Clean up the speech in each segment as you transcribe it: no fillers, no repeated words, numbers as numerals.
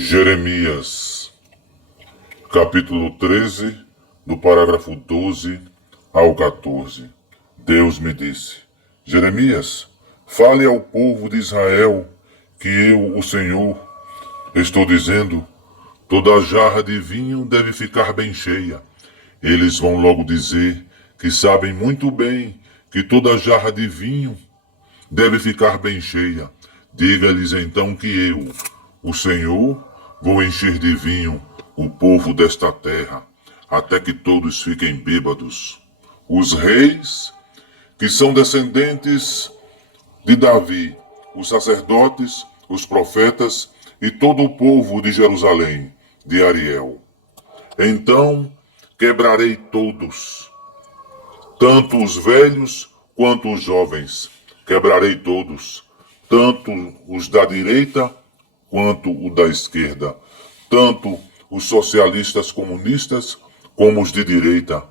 Jeremias, capítulo 13, do parágrafo 12 ao 14. Deus me disse: Jeremias, fale ao povo de Israel que eu, o Senhor, estou dizendo: toda jarra de vinho deve ficar bem cheia. Eles vão logo dizer que sabem muito bem que toda jarra de vinho deve ficar bem cheia. Diga-lhes então que eu, o Senhor, vou encher de vinho o povo desta terra, até que todos fiquem bêbados. Os reis, que são descendentes de Davi, os sacerdotes, os profetas e todo o povo de Jerusalém, de Ariel. Então quebrarei todos, tanto os velhos quanto os jovens. Quebrarei todos, tanto os da direita quanto o da esquerda, tanto os socialistas comunistas como os de direita,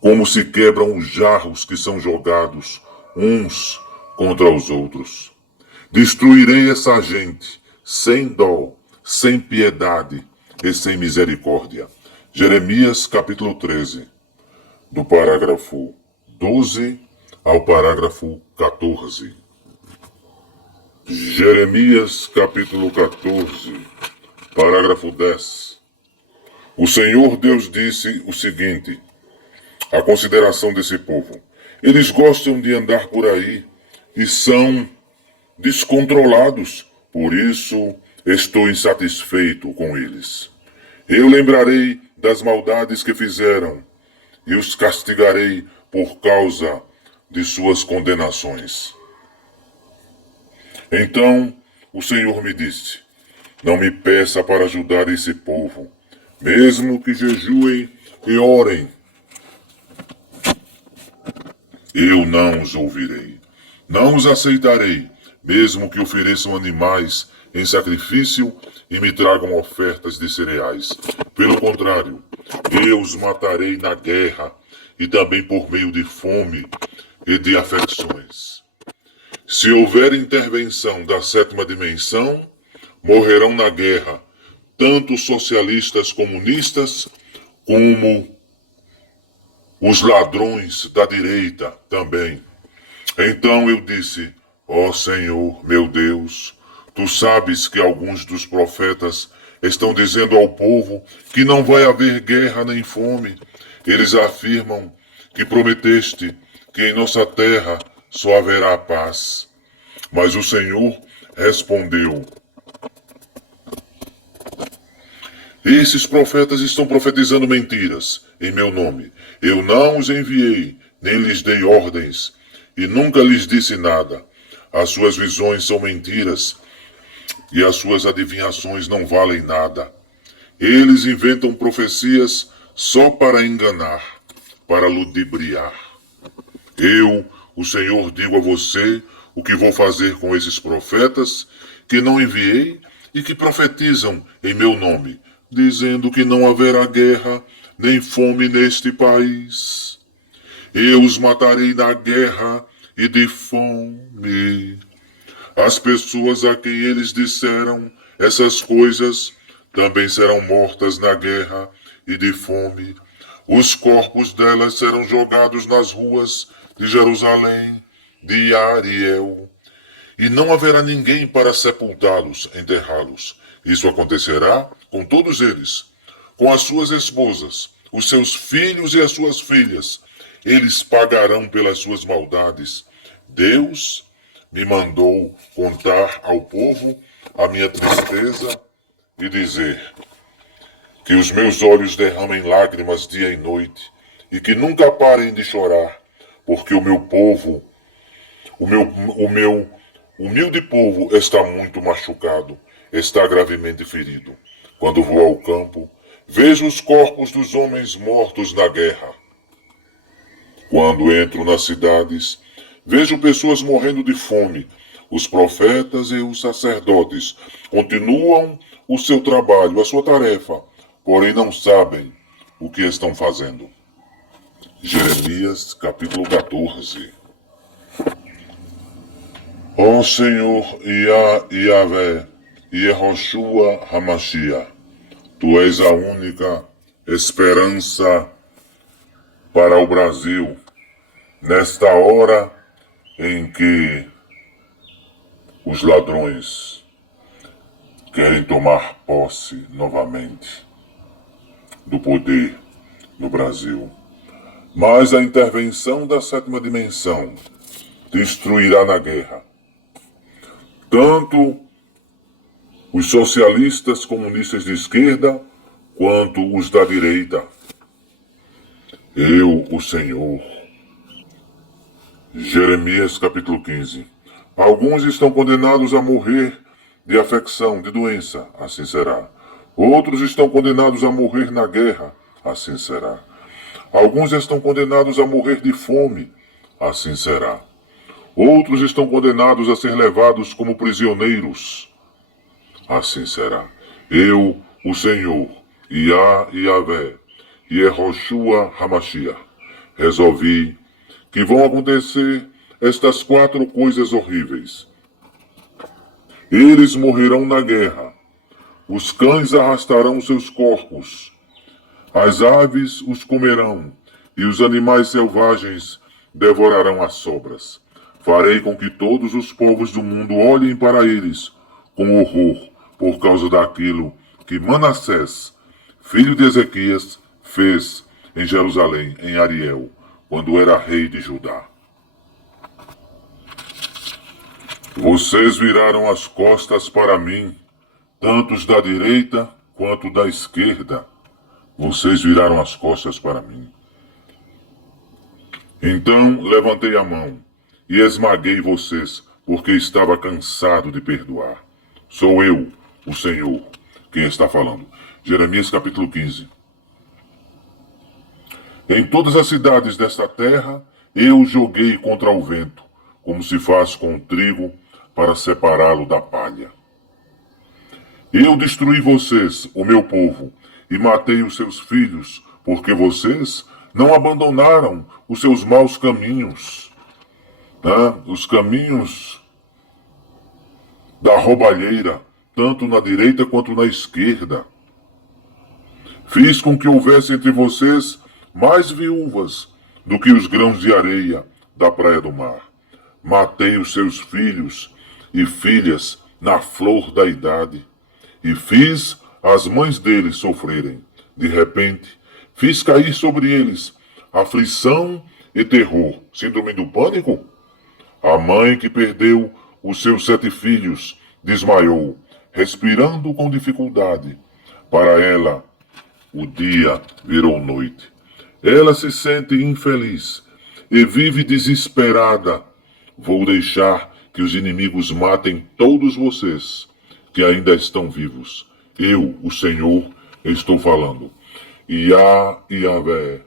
como se quebram os jarros que são jogados uns contra os outros. Destruirei essa gente sem dó, sem piedade e sem misericórdia. Jeremias capítulo 13, do parágrafo 12 ao parágrafo 14. Jeremias capítulo 14, parágrafo 10. O Senhor Deus disse o seguinte: a consideração desse povo. Eles gostam de andar por aí e são descontrolados, por isso estou insatisfeito com eles. Eu lembrarei das maldades que fizeram e os castigarei por causa de suas condenações. Então o Senhor me disse: não me peça para ajudar esse povo, mesmo que jejuem e orem. Eu não os ouvirei, não os aceitarei, mesmo que ofereçam animais em sacrifício e me tragam ofertas de cereais. Pelo contrário, eu os matarei na guerra e também por meio de fome e de afecções. Se houver intervenção da sétima dimensão, morrerão na guerra tanto socialistas comunistas como os ladrões da direita também. Então eu disse: ó Senhor, meu Deus, tu sabes que alguns dos profetas estão dizendo ao povo que não vai haver guerra nem fome. Eles afirmam que prometeste que em nossa terra só haverá paz. Mas o Senhor respondeu: esses profetas estão profetizando mentiras em meu nome. Eu não os enviei, nem lhes dei ordens, e nunca lhes disse nada. As suas visões são mentiras, e as suas adivinhações não valem nada. Eles inventam profecias só para enganar, para ludibriar. Eu, o Senhor, digo a você o que vou fazer com esses profetas que não enviei e que profetizam em meu nome, dizendo que não haverá guerra nem fome neste país. Eu os matarei na guerra e de fome. As pessoas a quem eles disseram essas coisas também serão mortas na guerra e de fome. Os corpos delas serão jogados nas ruas de Jerusalém, de Ariel, e não haverá ninguém para sepultá-los, enterrá-los. Isso acontecerá com todos eles, com as suas esposas, os seus filhos e as suas filhas. Eles pagarão pelas suas maldades. Deus me mandou contar ao povo a minha tristeza e dizer: que os meus olhos derramem lágrimas dia e noite e que nunca parem de chorar, porque o meu povo, o meu humilde povo está muito machucado, está gravemente ferido. Quando vou ao campo, vejo os corpos dos homens mortos na guerra. Quando entro nas cidades, vejo pessoas morrendo de fome. Os profetas e os sacerdotes continuam o seu trabalho, a sua tarefa, porém não sabem o que estão fazendo. Jeremias capítulo 14. Ó Senhor Yahvé, Yehoshua Hamashiach, tu és a única esperança para o Brasil, nesta hora em que os ladrões querem tomar posse novamente do poder no Brasil. Mas a intervenção da sétima dimensão destruirá na guerra tanto os socialistas comunistas de esquerda quanto os da direita. Eu, o Senhor. Jeremias capítulo 15. Alguns estão condenados a morrer de afecção, de doença, assim será. Outros estão condenados a morrer na guerra, assim será. Alguns estão condenados a morrer de fome, assim será. Outros estão condenados a ser levados como prisioneiros, assim será. Eu, o Senhor, Yahvé, Yehoshua Hamashiach, resolvi que vão acontecer estas 4 coisas horríveis. Eles morrerão na guerra, os cães arrastarão seus corpos, as aves os comerão, e os animais selvagens devorarão as sobras. Farei com que todos os povos do mundo olhem para eles com horror, por causa daquilo que Manassés, filho de Ezequias, fez em Jerusalém, em Ariel, quando era rei de Judá. Vocês viraram as costas para mim, tanto os da direita quanto da esquerda. Vocês viraram as costas para mim. Então levantei a mão e esmaguei vocês, porque estava cansado de perdoar. Sou eu, o Senhor, quem está falando. Jeremias capítulo 15. Em todas as cidades desta terra, eu joguei contra o vento, como se faz com o trigo para separá-lo da palha. Eu destruí vocês, o meu povo, e matei os seus filhos, porque vocês não abandonaram os seus maus caminhos, os caminhos da roubalheira, tanto na direita quanto na esquerda. Fiz com que houvesse entre vocês mais viúvas do que os grãos de areia da praia do mar. Matei os seus filhos e filhas na flor da idade, e fiz as mães deles sofrerem. De repente, fiz cair sobre eles aflição e terror. Síndrome do pânico? A mãe que perdeu os seus 7 filhos desmaiou, respirando com dificuldade. Para ela, o dia virou noite. Ela se sente infeliz e vive desesperada. Vou deixar que os inimigos matem todos vocês que ainda estão vivos. Eu, o Senhor, estou falando. Yahvé,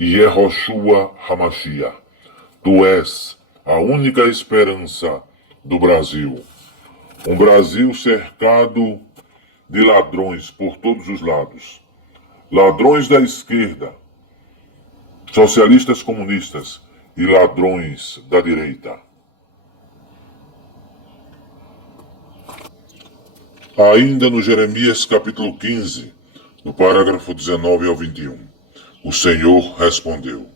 Yehoshua Hamashiach, tu és a única esperança do Brasil. Um Brasil cercado de ladrões por todos os lados. Ladrões da esquerda, socialistas comunistas e ladrões da direita. Ainda no Jeremias capítulo 15, no parágrafo 19 ao 21, o Senhor respondeu: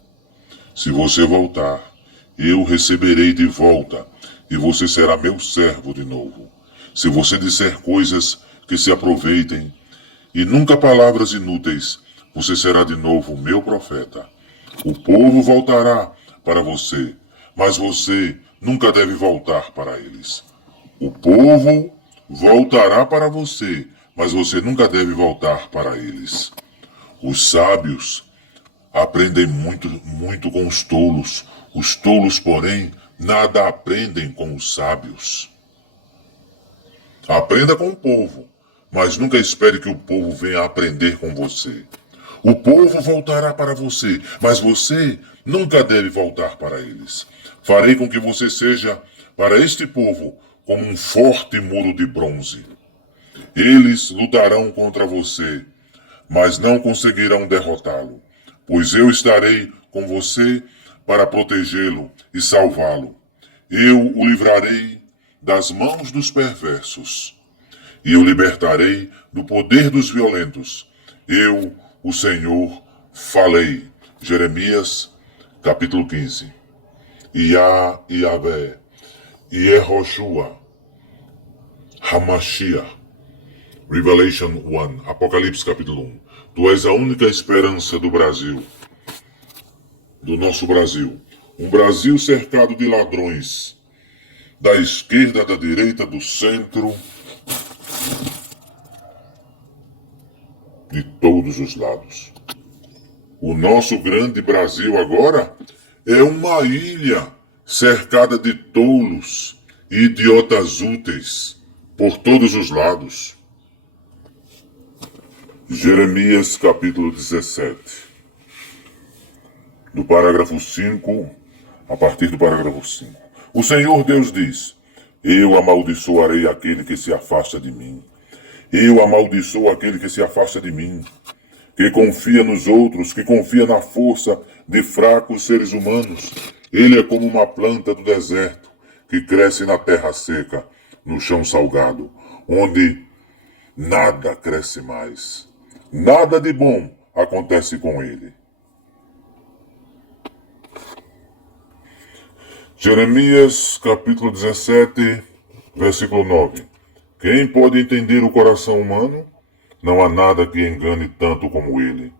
se você voltar, eu receberei de volta, e você será meu servo de novo. Se você disser coisas que se aproveitem, e nunca palavras inúteis, você será de novo meu profeta. O povo voltará para você, mas você nunca deve voltar para eles. O povo voltará para você, mas você nunca deve voltar para eles. Os sábios aprendem muito com os tolos, porém, nada aprendem com os sábios. Aprenda com o povo, mas nunca espere que o povo venha aprender com você. O povo voltará para você, mas você nunca deve voltar para eles. Farei com que você seja para este povo como um forte muro de bronze. Eles lutarão contra você, mas não conseguirão derrotá-lo, pois eu estarei com você para protegê-lo e salvá-lo. Eu o livrarei das mãos dos perversos, e o libertarei do poder dos violentos. Eu, o Senhor, falei. Jeremias, capítulo 15. Yahvé, Yehoshua, Hamashiach. Revelation 1, Apocalipse capítulo 1. Tu és a única esperança do Brasil, do nosso Brasil. Um Brasil cercado de ladrões, da esquerda, da direita, do centro, de todos os lados. O nosso grande Brasil agora é uma ilha cercada de tolos e idiotas úteis por todos os lados. Jeremias capítulo 17, do parágrafo 5, a partir do parágrafo 5. O Senhor Deus diz: eu amaldiçoarei aquele que se afasta de mim. Eu amaldiçoo aquele que se afasta de mim, que confia nos outros, que confia na força de fracos seres humanos. Ele é como uma planta do deserto, que cresce na terra seca, no chão salgado, onde nada cresce mais. Nada de bom acontece com ele. Jeremias capítulo 17, versículo 9. Quem pode entender o coração humano? Não há nada que engane tanto como ele.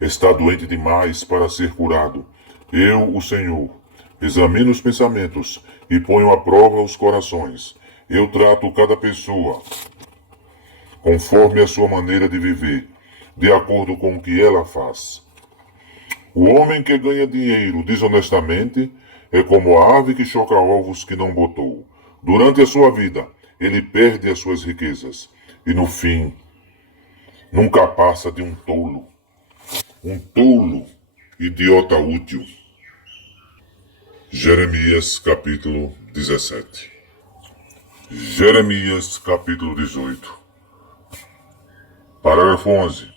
Está doente demais para ser curado. Eu, o Senhor, examino os pensamentos e ponho à prova os corações. Eu trato cada pessoa conforme a sua maneira de viver, de acordo com o que ela faz. O homem que ganha dinheiro desonestamente é como a ave que choca ovos que não botou. Durante a sua vida, ele perde as suas riquezas e, no fim, nunca passa de um tolo. Um tolo, idiota útil. Jeremias capítulo 17. Jeremias capítulo 18. Parágrafo 11.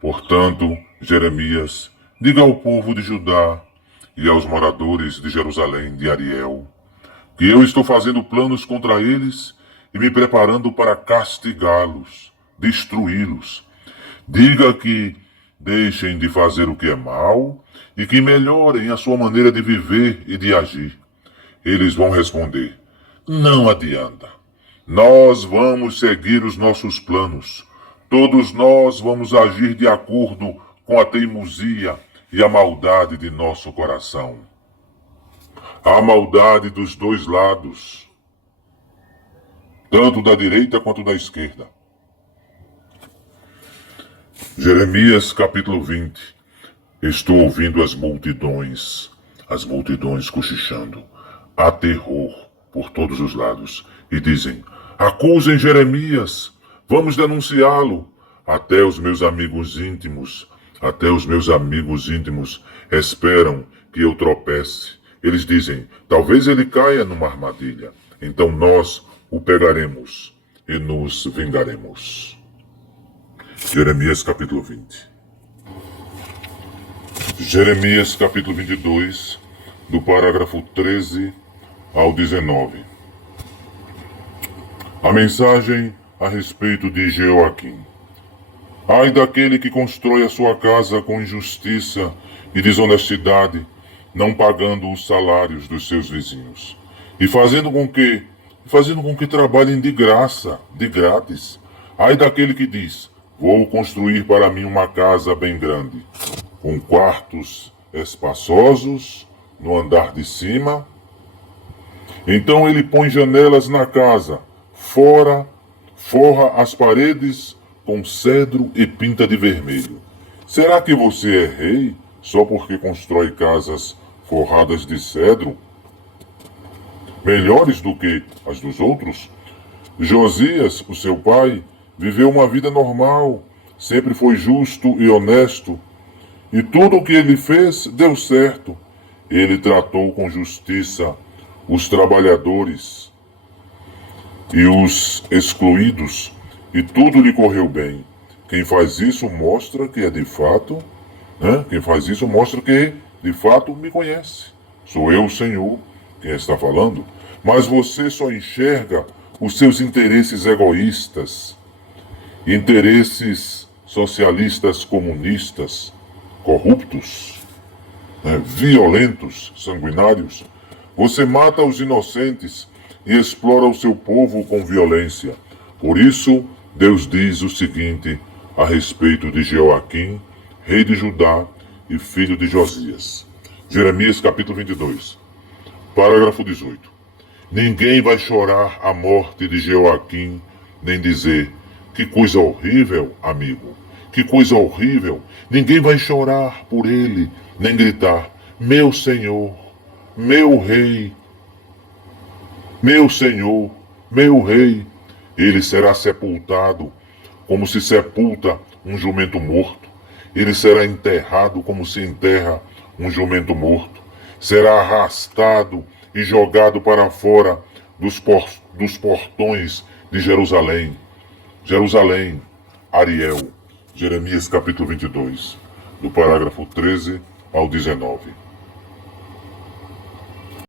Portanto, Jeremias, diga ao povo de Judá e aos moradores de Jerusalém, de Ariel, que eu estou fazendo planos contra eles e me preparando para castigá-los, destruí-los. Diga que deixem de fazer o que é mal e que melhorem a sua maneira de viver e de agir. Eles vão responder: não adianta. Nós vamos seguir os nossos planos. Todos nós vamos agir de acordo com a teimosia e a maldade de nosso coração. A maldade dos dois lados, tanto da direita quanto da esquerda. Jeremias capítulo 20. Estou ouvindo as multidões cochichando. Há terror por todos os lados e dizem: acusem Jeremias, vamos denunciá-lo. Até os meus amigos íntimos esperam que eu tropece. Eles dizem: talvez ele caia numa armadilha. Então nós o pegaremos e nos vingaremos. Jeremias capítulo 20. Jeremias capítulo 22, do parágrafo 13 ao 19. A mensagem a respeito de Jeoaquim. Ai daquele que constrói a sua casa com injustiça e desonestidade, não pagando os salários dos seus vizinhos, e fazendo com que trabalhem de graça, de grátis. Ai daquele que diz: vou construir para mim uma casa bem grande, com quartos espaçosos no andar de cima. Então ele põe janelas na casa, forra as paredes com cedro e pinta de vermelho. Será que você é rei só porque constrói casas forradas de cedro? Melhores do que as dos outros? Josias, o seu pai, viveu uma vida normal, sempre foi justo e honesto, e tudo o que ele fez deu certo. Ele tratou com justiça os trabalhadores e os excluídos, e tudo lhe correu bem. Quem faz isso mostra que é de fato, Quem faz isso mostra que de fato me conhece. Sou eu, o Senhor, quem está falando. mas você só enxerga os seus interesses egoístas, interesses socialistas comunistas, corruptos, né, violentos, sanguinários. Você mata os inocentes e explora o seu povo com violência. Por isso, Deus diz o seguinte a respeito de Jeoaquim, rei de Judá e filho de Josias. Jeremias capítulo 22, parágrafo 18. Ninguém vai chorar a morte de Jeoaquim, nem dizer, que coisa horrível, amigo, que coisa horrível. Ninguém vai chorar por ele, nem gritar, meu Senhor, meu Rei, meu Senhor, meu Rei. Ele será sepultado como se sepulta um jumento morto. Ele será enterrado como se enterra um jumento morto. Será arrastado e jogado para fora dos portões de Jerusalém. Jerusalém, Ariel. Jeremias capítulo 22, do parágrafo 13 ao 19.